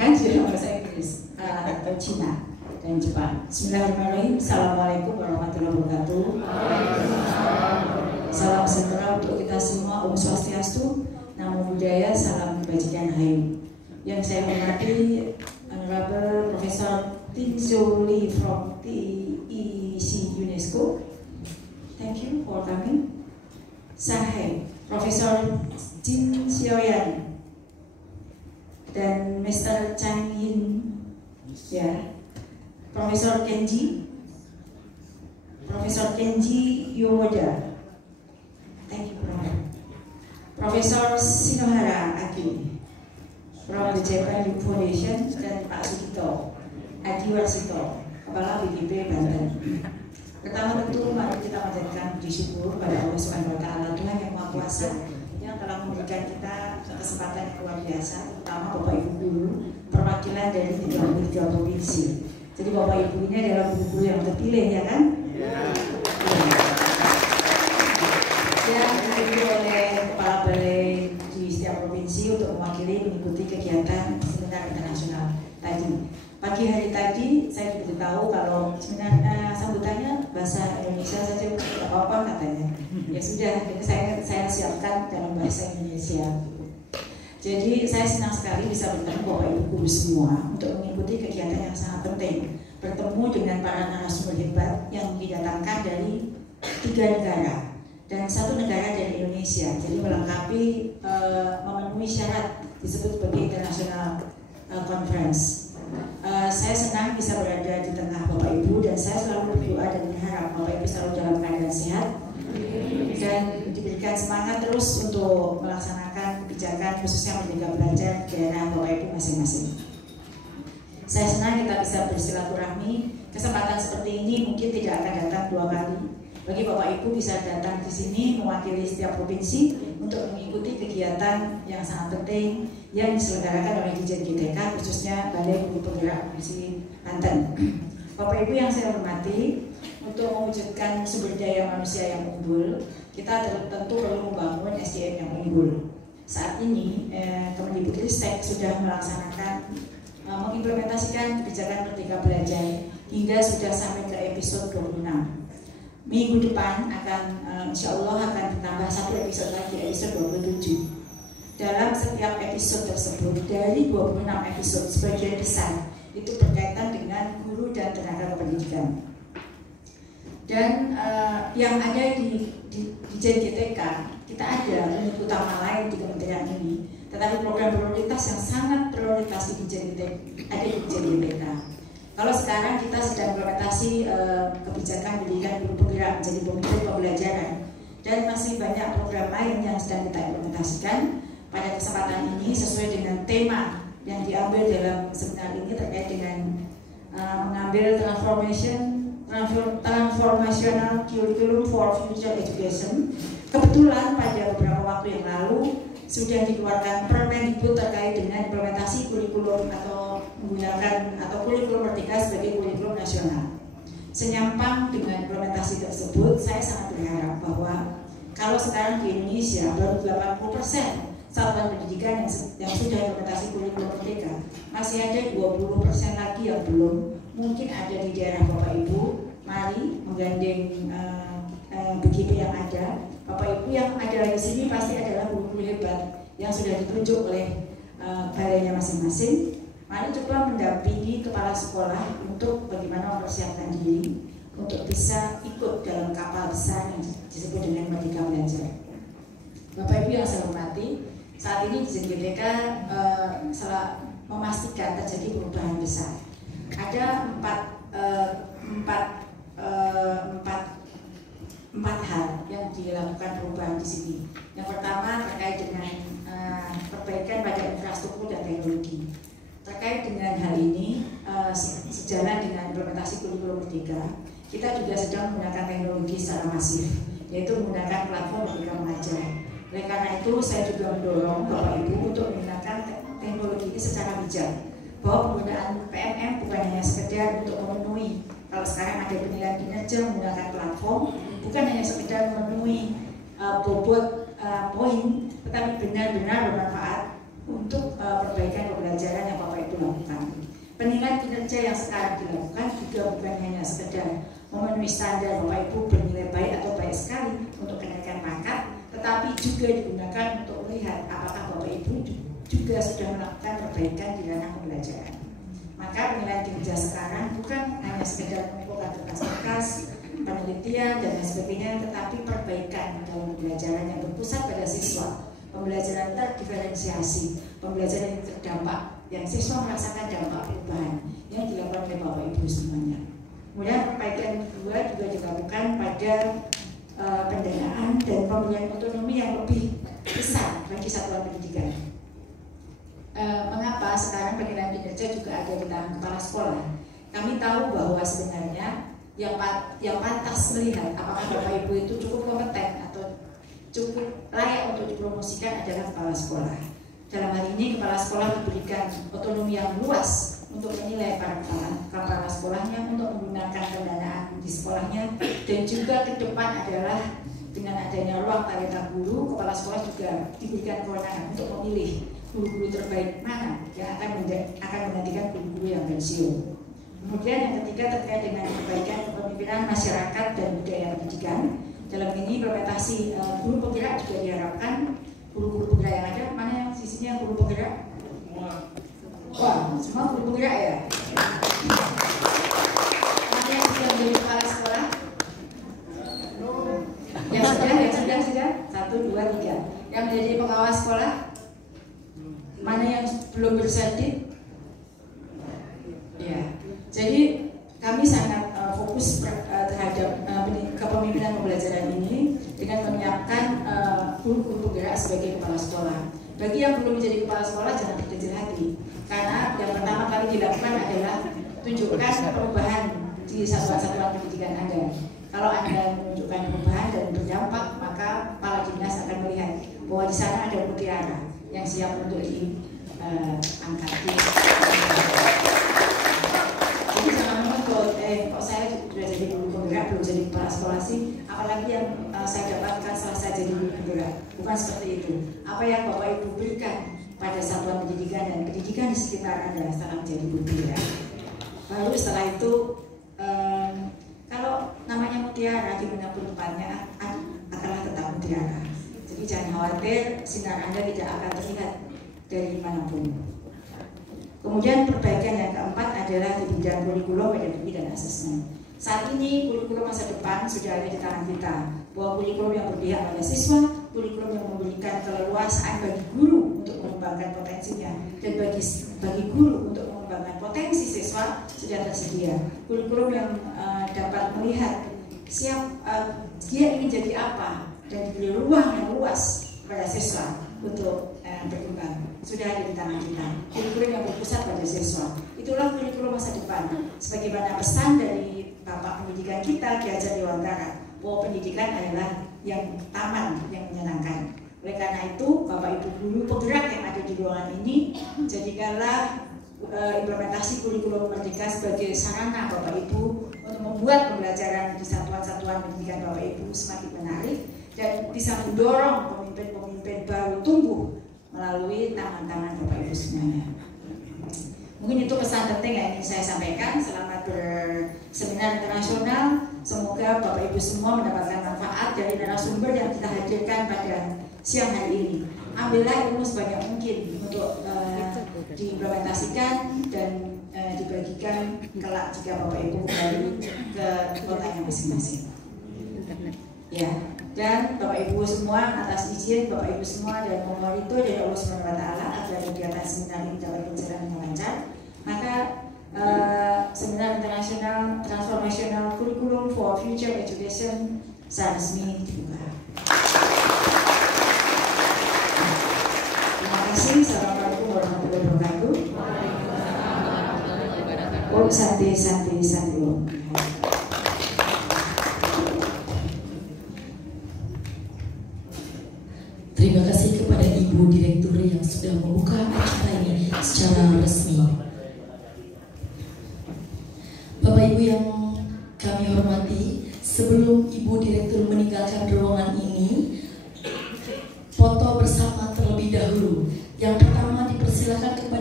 Bahkan juga bahasa Inggris atau Cina dan Jepang. Bismillahirrahmanirrahim. Assalamualaikum warahmatullahi wabarakatuh. Salam sejahtera untuk kita semua. Om Swastiastu, Namo Buddhaya, salam kebajikan Rahayu. Yang saya hormati Honorable Professor Tinzo Lee from TEC UNESCO. Thank you for coming. Shanghai, Profesor Jin Xiaoyan dan Mr. Chang Yin, ya, Profesor Kenji Yomoda. Thank you, Prof. Profesor Shinohara Aki from the Japan Youth Foundation dan Pak Sugito Adiwarsito, Kepala BGP Banten. Pertama tentu mari kita panjatkan puji syukur pada Allah Subhanahu wa Ta'ala, Tuhan yang Maha Kuasa yang telah memberikan kita kesempatan yang luar biasa, terutama Bapak Ibu guru perwakilan dari 33 provinsi. Jadi Bapak Ibu ini adalah guru yang terpilih, ya kan? Yang dipilih oleh kepala balai di setiap provinsi untuk mewakili mengikuti kegiatan seminar internasional tadi. Pagi hari tadi saya juga tahu kalau sebenarnya sambutannya bahasa Indonesia saja tidak apa-apa katanya. Ya sudah, jadi saya siapkan dalam bahasa Indonesia. Jadi saya senang sekali bisa bertemu Bapak Ibu guru semua untuk mengikuti kegiatan yang sangat penting. Bertemu dengan para narasumber hebat yang didatangkan dari 3 negara dan 1 negara dari Indonesia. Jadi melengkapi memenuhi syarat disebut sebagai international conference. Saya senang bisa berada di tengah Bapak Ibu dan saya selalu berdoa dan berharap Bapak Ibu selalu dalam keadaan sehat dan diberikan semangat terus untuk melaksanakan kebijakan khususnya Merdeka Belajar di daerah Bapak Ibu masing-masing. Saya senang kita bisa bersilaturahmi. Kesempatan seperti ini mungkin tidak akan datang 2 kali. Bagi Bapak Ibu bisa datang di sini mewakili setiap provinsi untuk mengikuti kegiatan yang sangat penting yang diselenggarakan oleh Dijen GTK, khususnya Balai Guru Penggerak Provinsi Banten. Bapak Ibu yang saya hormati, untuk mewujudkan sumber daya manusia yang unggul, kita tentu perlu membangun SDM yang unggul. Saat ini Kemendikbudristek sudah melaksanakan mengimplementasikan kebijakan Merdeka Belajar hingga sudah sampai ke episode 26. Minggu depan akan insya Allah akan ditambah 1 episode lagi, episode 27. Dalam setiap episode tersebut dari 26 episode sebagian besar itu berkaitan dengan guru dan tenaga pendidikan. Dan yang ada di JGTK kita ada unit utama lain di kementerian ini, tetapi program prioritas yang sangat prioritas di JGTK ada di JGTK. Kalau sekarang kita sedang implementasi kebijakan pendidikan guru penggerak menjadi pemimpin pembelajaran dan masih banyak program lain yang sedang kita implementasikan. Pada kesempatan ini sesuai dengan tema yang diambil dalam seminar ini terkait dengan mengambil transformational curriculum for future education. Kebetulan pada beberapa waktu yang lalu sudah dikeluarkan Permendikbud terkait dengan implementasi kurikulum atau menggunakan atau kurikulum Merdeka sebagai kurikulum nasional. Senyampang dengan implementasi tersebut, saya sangat berharap bahwa kalau sekarang di Indonesia baru 80% satuan pendidikan yang sudah implementasi kurikulum Merdeka, masih ada 20% lagi yang belum. Mungkin ada di daerah Bapak Ibu. Mari menggandeng BGP yang ada. Bapak Ibu yang ada di sini pasti adalah guru hebat yang sudah ditunjuk oleh balainya masing-masing. Mari coba mendampingi kepala sekolah untuk bagaimana mempersiapkan diri untuk bisa ikut dalam kapal besar yang disebut dengan Merdeka Belajar. Bapak Ibu yang saya hormati, saat ini Dijen GTK memastikan terjadi perubahan besar. Ada empat hal yang dilakukan perubahan di sini. Yang pertama terkait dengan perbaikan pada infrastruktur dan teknologi. Terkait dengan hal ini, sejalan dengan implementasi kurikulum Merdeka, kita juga sedang menggunakan teknologi secara masif, yaitu menggunakan platform Merdeka Mengajar. Oleh karena itu, saya juga mendorong Bapak Ibu untuk menggunakan teknologi ini secara bijak, bahwa penggunaan PMM bukan hanya sekedar untuk memenuhi, kalau sekarang ada penilaian kinerja menggunakan platform, bukan hanya sekedar memenuhi bobot poin, tetapi benar-benar bermanfaat untuk perbaikan pembelajaran yang Bapak Ibu dilakukan. Penilaian kinerja yang sekarang dilakukan juga bukan hanya sekedar memenuhi standar Bapak Ibu bernilai baik atau baik sekali untuk kenaikan pangkat, tetapi juga digunakan untuk melihat apakah Bapak Ibu juga sudah melakukan perbaikan di ranah pembelajaran. Maka penilaian kinerja sekarang bukan hanya sekedar mengumpulkan berkas-berkas, penelitian dan lain sebagainya, tetapi perbaikan dalam pembelajaran yang berpusat pada siswa, pembelajaran terdiferensiasi, pembelajaran yang terdampak, yang siswa merasakan dampak perubahan yang dilakukan oleh Bapak Ibu semuanya. Kemudian perbaikan kedua juga dilakukan pada pendanaan dan pemberian otonomi yang lebih besar bagi satuan pendidikan. Mengapa sekarang penilaian kinerja juga ada di tangan kepala sekolah? Kami tahu bahwa sebenarnya yang pantas melihat apakah Bapak Ibu itu cukup kompeten atau cukup layak untuk dipromosikan adalah kepala sekolah. Dalam hal ini kepala sekolah diberikan otonomi yang luas untuk menilai para kepala sekolahnya, untuk menggunakan pendanaan di sekolahnya, dan juga ke depan adalah dengan adanya ruang talenta guru, kepala sekolah juga diberikan kewenangan untuk memilih guru-guru terbaik mana yang akan menggantikan guru-guru yang pensiun. Kemudian yang ketiga terkait dengan perbaikan kepemimpinan masyarakat dan budaya pendidikan. Dalam ini implementasi guru penggerak juga diharapkan. Guru-guru penggerak yang ada, mana yang sisinya guru penggerak? Wah, semua guru penggerak ya? Mana yang sudah menjadi kepala sekolah? Yang sudah? 1, 2, 3. Yang menjadi pengawas sekolah? Mana yang belum bersertif? Ya, jadi kami sangat fokus terhadap kepemimpinan pembelajaran ini dengan menyiapkan guru-guru penggerak sebagai kepala sekolah. Bagi yang belum menjadi kepala sekolah jangan berkecil hati, karena yang pertama kali dilakukan adalah tunjukkan perubahan di satuan-satuan pendidikan Anda. Kalau Anda menunjukkan perubahan dan berdampak, maka kepala dinas akan melihat bahwa di sana ada mutiara yang siap untuk diangkat. Jadi jangan menuntut, kok saya sudah jadi guru penggerak belum jadi kepala sekolah sih, apalagi yang saya dapatkan setelah saya jadi guru penggerak. Bukan seperti itu. Apa yang Bapak Ibu berikan pada satuan pendidikan dan pendidikan di sekitar Anda setelah menjadi guru penggerak. Baru setelah itu, kalau namanya mutiara dimanapun tempatnya akanlah tetap mutiara. Jadi jangan khawatir, sinar Anda tidak akan terlihat dari manapun. Kemudian perbaikan yang keempat adalah di bidang kurikulum, pedagogi, dan asesmen. Saat ini kurikulum masa depan sudah ada di tangan kita, bahwa kurikulum yang berpihak pada siswa, kurikulum yang memberikan keleluasaan bagi guru untuk mengembangkan potensinya, dan bagi guru untuk mengembangkan potensi siswa sudah tersedia. Kurikulum yang dapat melihat dia ingin jadi apa dan diberi ruang yang luas pada siswa untuk berkembang sudah ada di tangan kita. Kurikulum yang berpusat pada siswa, itulah kurikulum masa depan. Sebagaimana pesan dari Bapak Pendidikan kita, Ki Hajar Dewantara, bahwa pendidikan adalah yang aman, yang menyenangkan. Oleh karena itu, Bapak Ibu guru penggerak yang ada di ruangan ini, jadikanlah implementasi kurikulum Merdeka sebagai sarana Bapak Ibu untuk membuat pembelajaran di satuan-satuan pendidikan Bapak Ibu semakin menarik dan bisa mendorong pemimpin-pemimpin baru tumbuh melalui tangan-tangan Bapak Ibu semuanya. Mungkin itu pesan penting yang ingin saya sampaikan. Selamat berseminar internasional. Semoga Bapak Ibu semua mendapatkan manfaat dari narasumber yang kita hadirkan pada siang hari ini. Ambillah ilmu sebanyak mungkin untuk diimplementasikan dan dibagikan kelak jika Bapak Ibu kembali ke kotanya masing-masing. Ya. Dan Bapak Ibu semua, atas izin Bapak Ibu semua dan mohon itu dari Allah SWT agar kegiatan seminar ini dapat berjalan dengan lancar, maka seminar internasional transformational curriculum for future education secara resmi dibuka. Terima kasih. Assalamualaikum warahmatullahi wabarakatuh. Om Santi Santi Santi Om. Terima kasih kepada Ibu Direktur yang sudah membuka acara ini secara resmi. Bapak Ibu yang kami hormati, sebelum Ibu Direktur meninggalkan ruangan ini, foto bersama terlebih dahulu. Yang pertama dipersilakan kepada